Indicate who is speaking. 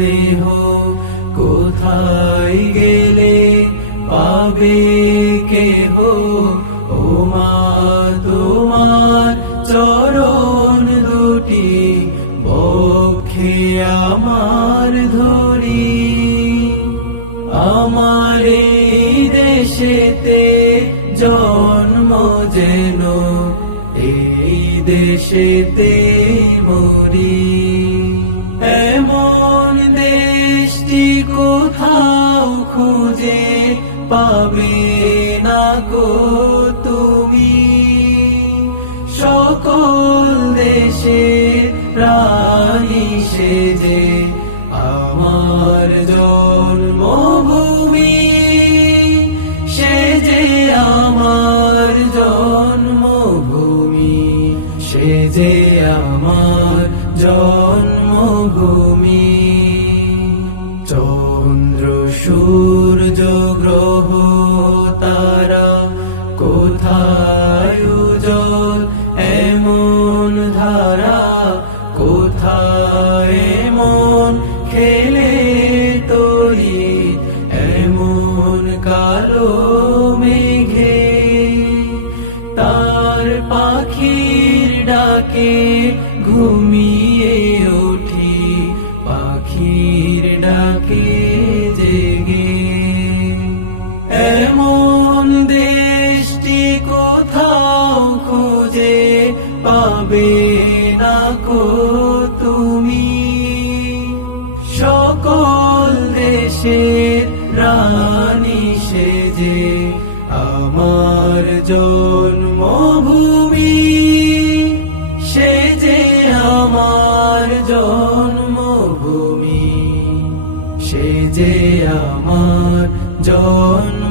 Speaker 1: স্নেহ কোথায় গেলে পাবে কেহ? ও মা তোমার চরণ দুটি বক্ষে আমার ধরি। আমার দেশেতে জন্ম যেন, এই দেশেতে মরি। কোথাও খুঁজে পাবে না গো তুমি। সকল দেশে রানী সেজে আমার জন্মভূমি। সে যে আমার জন্মভূমি। সে যে আমার জন্মভূমি। সূর্য গ্রহ তারা কোথায় উজ্জ্বল? এমন ধারা কোথায়? এমন খেলে তরি, এমন কালো মেঘে। তার পাখির ডাকে ঘুমিয়ে উঠি, পাখির ডাকে পাবে না কো তুমি? সকল দেশের রানী সেজে আমার জন্মভূমি। সে যে আমার জন্মভূমি। সে যে আমার জন্ম